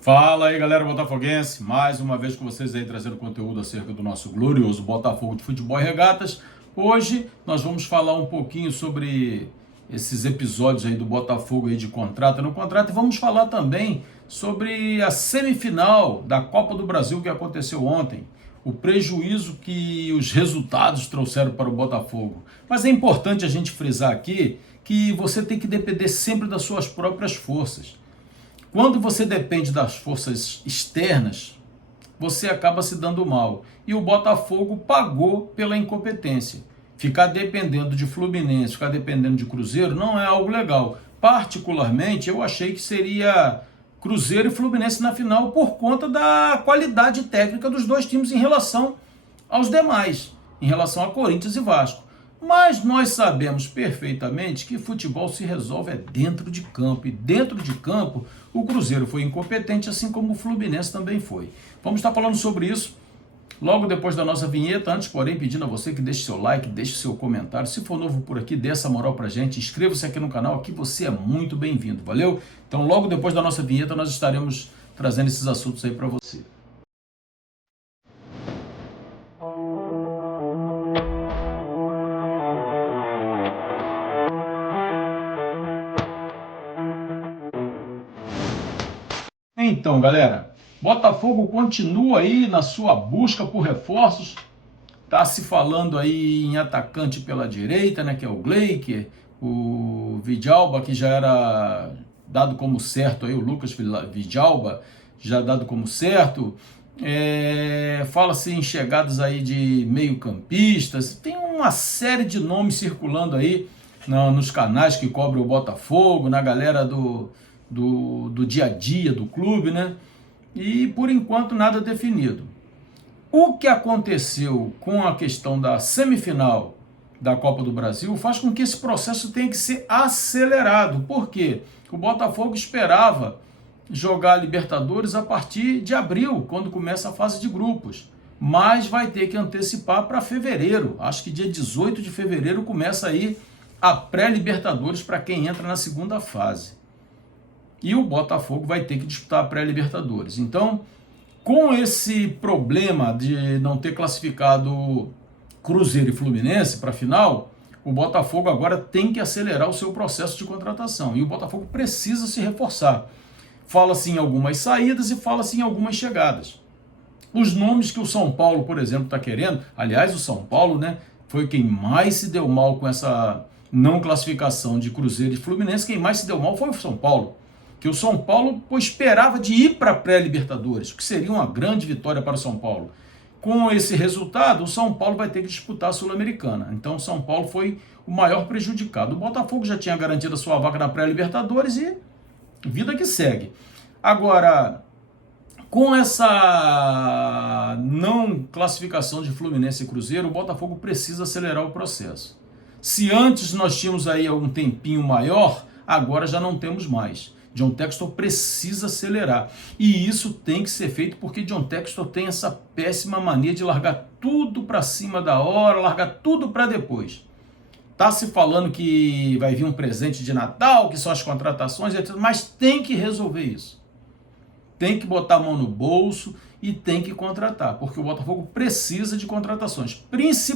Fala aí, galera botafoguense, mais uma vez com vocês aí trazendo conteúdo acerca do nosso glorioso Botafogo de Futebol e Regatas. Hoje nós vamos falar um pouquinho sobre esses episódios aí do Botafogo aí de contrato no contrato e vamos falar também sobre a semifinal da Copa do Brasil que aconteceu ontem, o prejuízo que os resultados trouxeram para o Botafogo. Mas é importante a gente frisar aqui que você tem que depender sempre das suas próprias forças. Quando você depende das forças externas, você acaba se dando mal. E o Botafogo pagou pela incompetência. Ficar dependendo de Fluminense, ficar dependendo de Cruzeiro, não é algo legal. Particularmente, eu achei que seria Cruzeiro e Fluminense na final por conta da qualidade técnica dos dois times em relação aos demais, em relação a Corinthians e Vasco. Mas nós sabemos perfeitamente que futebol se resolve dentro de campo. E dentro de campo, o Cruzeiro foi incompetente, assim como o Fluminense também foi. Vamos estar falando sobre isso logo depois da nossa vinheta. Antes, porém, pedindo a você que deixe seu like, deixe seu comentário. Se for novo por aqui, dê essa moral pra gente. Inscreva-se aqui no canal, aqui você é muito bem-vindo, valeu? Então, logo depois da nossa vinheta, nós estaremos trazendo esses assuntos aí para você. Então, galera, Botafogo continua aí na sua busca por reforços. Tá se falando aí em atacante pela direita, né, que é o Gleiker, o Vidalba, que já era dado como certo aí, o Lucas Vidalba, já dado como certo. Fala-se em chegadas aí de meio-campistas. Tem uma série de nomes circulando aí nos canais que cobrem o Botafogo, na galera do dia a dia do clube, né? E por enquanto nada definido. O que aconteceu com a questão da semifinal da Copa do Brasil faz com que esse processo tenha que ser acelerado. Por quê? O Botafogo esperava jogar a Libertadores a partir de abril, quando começa a fase de grupos. Mas vai ter que antecipar para fevereiro. Acho que dia 18 de fevereiro começa aí a pré-Libertadores para quem entra na segunda fase. E o Botafogo vai ter que disputar a pré-Libertadores. Então, com esse problema de não ter classificado Cruzeiro e Fluminense para a final, o Botafogo agora tem que acelerar o seu processo de contratação. E o Botafogo precisa se reforçar. Fala-se em algumas saídas e fala-se em algumas chegadas. Os nomes que o São Paulo, por exemplo, está querendo, aliás, o São Paulo, né, foi quem mais se deu mal com essa não classificação de Cruzeiro e Fluminense. Quem mais se deu mal foi o São Paulo. Que o São Paulo esperava de ir para a pré-Libertadores, o que seria uma grande vitória para o São Paulo. Com esse resultado, o São Paulo vai ter que disputar a Sul-Americana. Então, o São Paulo foi o maior prejudicado. O Botafogo já tinha garantido a sua vaga na pré-Libertadores e vida que segue. Agora, com essa não classificação de Fluminense e Cruzeiro, o Botafogo precisa acelerar o processo. Se antes nós tínhamos aí um tempinho maior, agora já não temos mais. John Textor precisa acelerar. E isso tem que ser feito porque John Textor tem essa péssima mania de largar tudo para cima da hora, largar tudo para depois. Tá se falando que vai vir um presente de Natal, que são as contratações, etc. Mas tem que resolver isso. Tem que botar a mão no bolso e tem que contratar, porque o Botafogo precisa de contratações.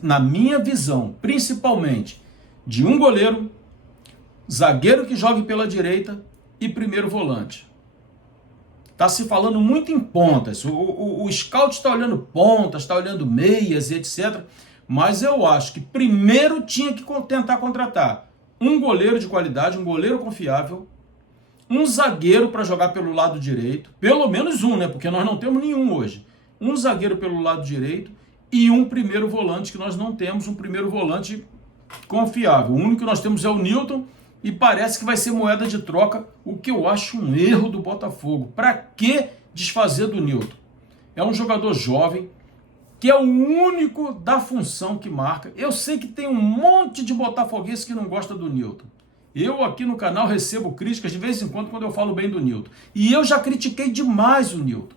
Na minha visão, principalmente de um goleiro, zagueiro que jogue pela direita e primeiro volante. Está se falando muito em pontas. O scout está olhando pontas, está olhando meias e etc. Mas eu acho que primeiro tinha que tentar contratar um goleiro de qualidade, um goleiro confiável, um zagueiro para jogar pelo lado direito, pelo menos um, né? Porque nós não temos nenhum hoje. Um zagueiro pelo lado direito e um primeiro volante, que nós não temos um primeiro volante confiável. O único que nós temos é o Newton, e parece que vai ser moeda de troca, o que eu acho um erro do Botafogo. Para que desfazer do Newton? É um jogador jovem, que é o único da função que marca. Eu sei que tem um monte de botafoguenses que não gosta do Newton. Eu aqui no canal recebo críticas de vez em quando eu falo bem do Newton. E eu já critiquei demais o Newton.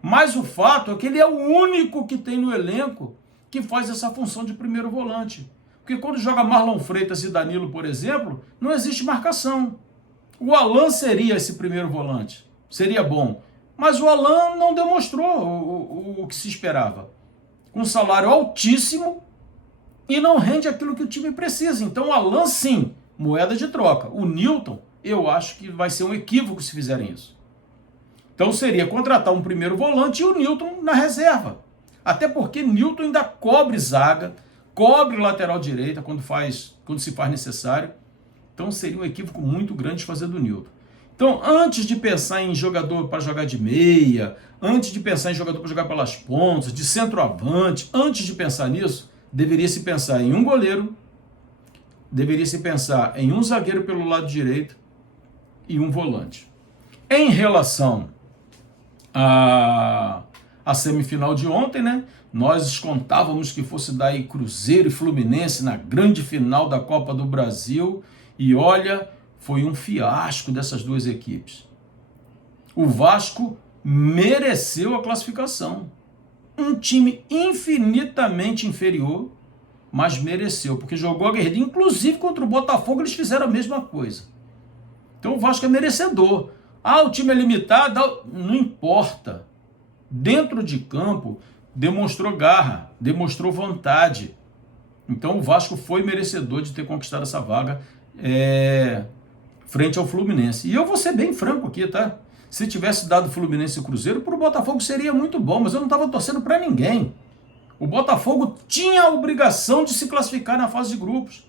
Mas o fato é que ele é o único que tem no elenco que faz essa função de primeiro volante. Porque quando joga Marlon Freitas e Danilo, por exemplo, não existe marcação. O Alan seria esse primeiro volante. seria bom. Mas o Alan não demonstrou o que se esperava. Com um salário altíssimo e não rende aquilo que o time precisa. Então o Alan, sim, moeda de troca. O Newton, eu acho que vai ser um equívoco se fizerem isso. Então seria contratar um primeiro volante e o Newton na reserva. Até porque Newton ainda cobre zaga, cobre lateral direita quando se faz necessário. Então seria um equívoco muito grande fazer do Newton. Então, antes de pensar em jogador para jogar de meia, antes de pensar em jogador para jogar pelas pontas, de centroavante, antes de pensar nisso, deveria se pensar em um goleiro, deveria se pensar em um zagueiro pelo lado direito e um volante. Em relação à semifinal de ontem, né? Nós descontávamos que fosse dar aí Cruzeiro e Fluminense na grande final da Copa do Brasil e olha, foi um fiasco dessas duas equipes. O Vasco mereceu a classificação. Um time infinitamente inferior, mas mereceu, porque jogou aguerrido. Inclusive contra o Botafogo eles fizeram a mesma coisa. Então o Vasco é merecedor. O time é limitado, não importa. Dentro de campo, demonstrou garra, demonstrou vontade. Então o Vasco foi merecedor de ter conquistado essa vaga frente ao Fluminense. E eu vou ser bem franco aqui, tá? Se tivesse dado Fluminense e Cruzeiro, para o Botafogo seria muito bom, mas eu não estava torcendo para ninguém. O Botafogo tinha a obrigação de se classificar na fase de grupos.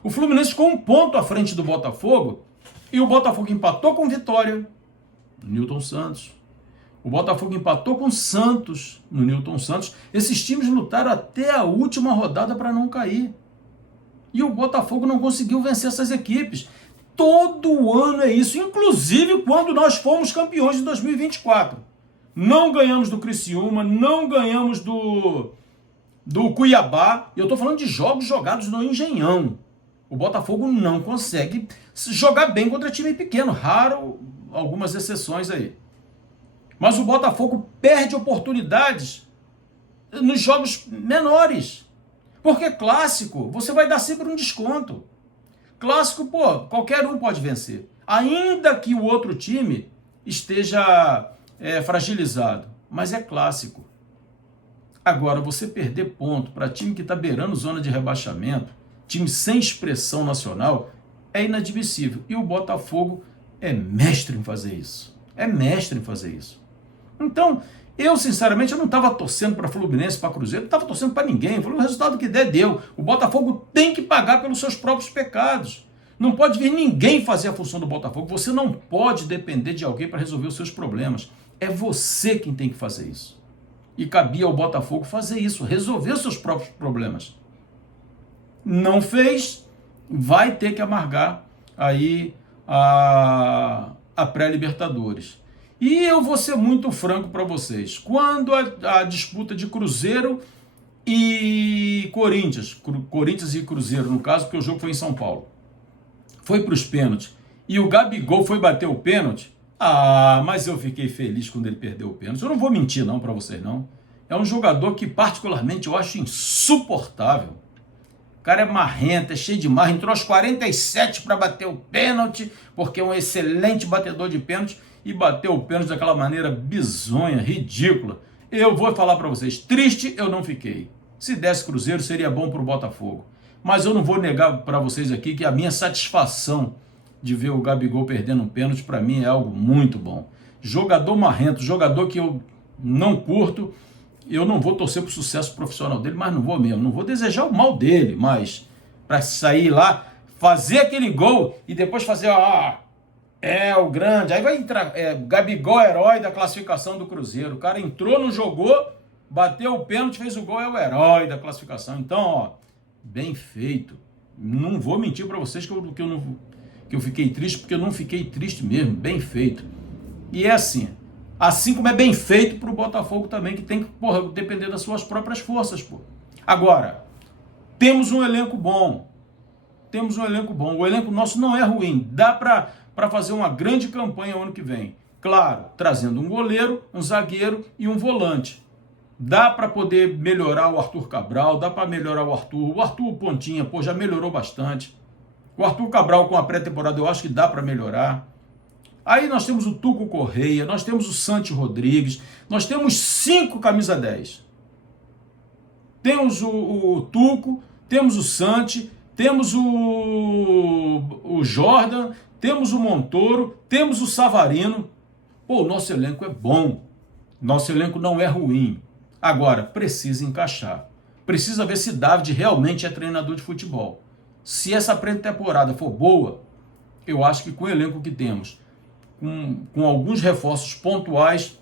O Fluminense ficou um ponto à frente do Botafogo e o Botafogo empatou com Vitória, Newton Santos. O Botafogo empatou com Santos, no Newton Santos. Esses times lutaram até a última rodada para não cair. E o Botafogo não conseguiu vencer essas equipes. Todo ano é isso, inclusive quando nós fomos campeões de 2024. Não ganhamos do Criciúma, não ganhamos do Cuiabá. E eu estou falando de jogos jogados no Engenhão. O Botafogo não consegue jogar bem contra time pequeno. Raro, algumas exceções aí. Mas o Botafogo perde oportunidades nos jogos menores. Porque clássico, você vai dar sempre um desconto. Clássico, qualquer um pode vencer. Ainda que o outro time esteja fragilizado. Mas é clássico. Agora, você perder ponto para time que está beirando zona de rebaixamento, time sem expressão nacional, é inadmissível. E o Botafogo é mestre em fazer isso. É mestre em fazer isso. Então, eu sinceramente, eu não estava torcendo para Fluminense, para Cruzeiro, não estava torcendo para ninguém. Eu falei, o resultado que der, deu. O Botafogo tem que pagar pelos seus próprios pecados. Não pode vir ninguém fazer a função do Botafogo. Você não pode depender de alguém para resolver os seus problemas. É você quem tem que fazer isso. E cabia ao Botafogo fazer isso, resolver os seus próprios problemas. Não fez, vai ter que amargar aí a pré-Libertadores. E eu vou ser muito franco para vocês. Quando a disputa de Cruzeiro e Corinthians e Cruzeiro, no caso, porque o jogo foi em São Paulo, foi para os pênaltis, e o Gabigol foi bater o pênalti, mas eu fiquei feliz quando ele perdeu o pênalti. Eu não vou mentir não para vocês não. É um jogador que particularmente eu acho insuportável. O cara é marrento, é cheio de marra, entrou aos 47 para bater o pênalti, porque é um excelente batedor de pênalti, e bateu o pênalti daquela maneira bizonha, ridícula. Eu vou falar para vocês, triste eu não fiquei. Se desse Cruzeiro seria bom para o Botafogo. Mas eu não vou negar para vocês aqui que a minha satisfação de ver o Gabigol perdendo um pênalti, para mim é algo muito bom. Jogador marrento, jogador que eu não curto, eu não vou torcer para o sucesso profissional dele, mas não vou mesmo. Não vou desejar o mal dele, mas para sair lá, fazer aquele gol e depois fazer o grande, aí vai entrar, Gabigol, herói da classificação do Cruzeiro. O cara entrou, não jogou, bateu o pênalti, fez o gol, é o herói da classificação. Então, bem feito. Não vou mentir para vocês que eu fiquei triste, porque eu não fiquei triste mesmo, bem feito. E é assim como é bem feito para o Botafogo também, que tem que, depender das suas próprias forças, Agora, temos um elenco bom. O elenco nosso não é ruim. Dá para fazer uma grande campanha ano que vem. Claro, trazendo um goleiro, um zagueiro e um volante. Dá para poder melhorar o Arthur Cabral, dá para melhorar o Arthur. O Arthur Pontinha, já melhorou bastante. O Arthur Cabral com a pré-temporada eu acho que dá para melhorar. Aí nós temos o Tuco Correia, nós temos o Santi Rodrigues, nós temos 5 camisa 10. Temos o Tuco, temos o Santi, temos o Jordan, temos o Montoro, temos o Savarino. Pô, o nosso elenco é bom, nosso elenco não é ruim. Agora, precisa encaixar. Precisa ver se David realmente é treinador de futebol. Se essa pré-temporada for boa, eu acho que com o elenco que temos, com alguns reforços pontuais,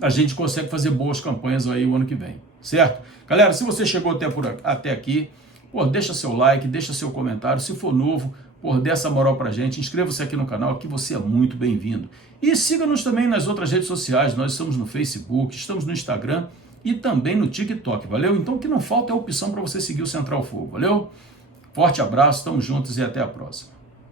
a gente consegue fazer boas campanhas aí o ano que vem, certo? Galera, se você chegou até aqui, pô, deixa seu like, deixa seu comentário. Se for novo, pô, dê essa moral pra gente. Inscreva-se aqui no canal, que você é muito bem-vindo. E siga-nos também nas outras redes sociais. Nós estamos no Facebook, estamos no Instagram e também no TikTok, valeu? Então o que não falta é a opção para você seguir o Central Fogo, valeu? Forte abraço, estamos juntos e até a próxima.